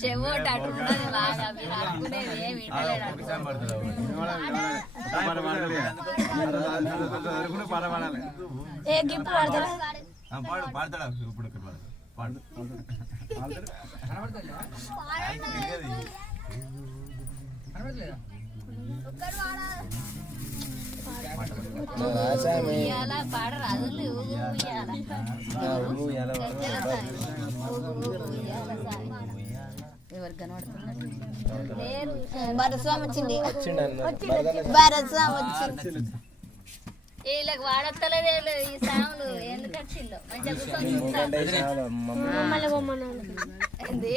చెవోటి అటు ఉన్నది బాగా మీరు అనుకునేది ఏమి ఏ గిఫ్ట్ పాడతాడా ఇప్పుడు పాడు వీళ్ళకి వాడతలేదు ఈ సాములు ఎందుకు వచ్చిందో ఏంది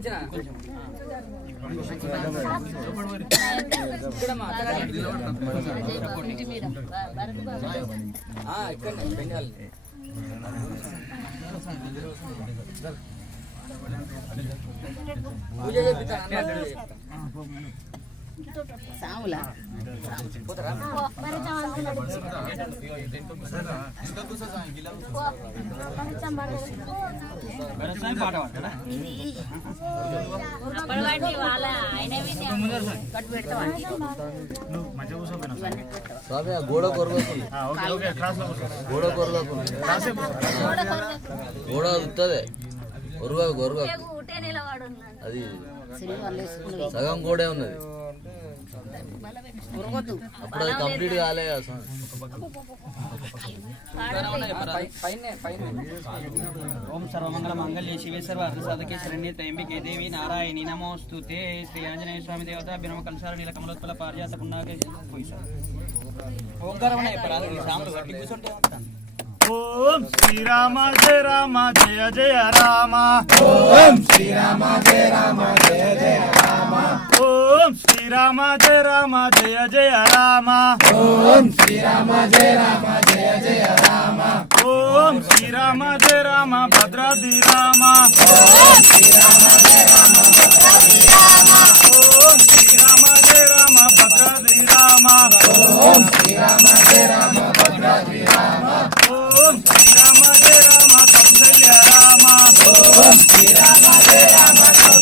చేసుకోవాలి సాములా గోడ కొరగకు గోడ వస్తుంది గొరగ అది సగం గోడే ఉన్నది అప్పుడు అది కంప్లీట్ కాలే ఓం సర్వమంగళ మంగళ్యే శివే సర్వ అర్ధసాధకే శరణ్యే త్రయంబకే దేవి నారాయణి నమోస్తుతే శ్రీ ఆంజనేయ స్వామి దేవత బినమ కలసార నీల కమలోత్పల పారిజాత పున్నాగే ఓంకారం సాములు గట్టి కూర్చుంటే ఓం శ్రీరామ జయ రామ జయ జయ రామ ఓం శ్రీరామ జయ రామ జయ జయ రామ ఓం శ్రీరామ జయ రామ జయ జయ రామ ఓం శ్రీరామ జయ రామ జయ జయ రామ ఓం శ్రీరామ జయ రామ భద్రాద్రి రామ ఓం శ్రీరామ జయ రామ భద్రాద్రి రామ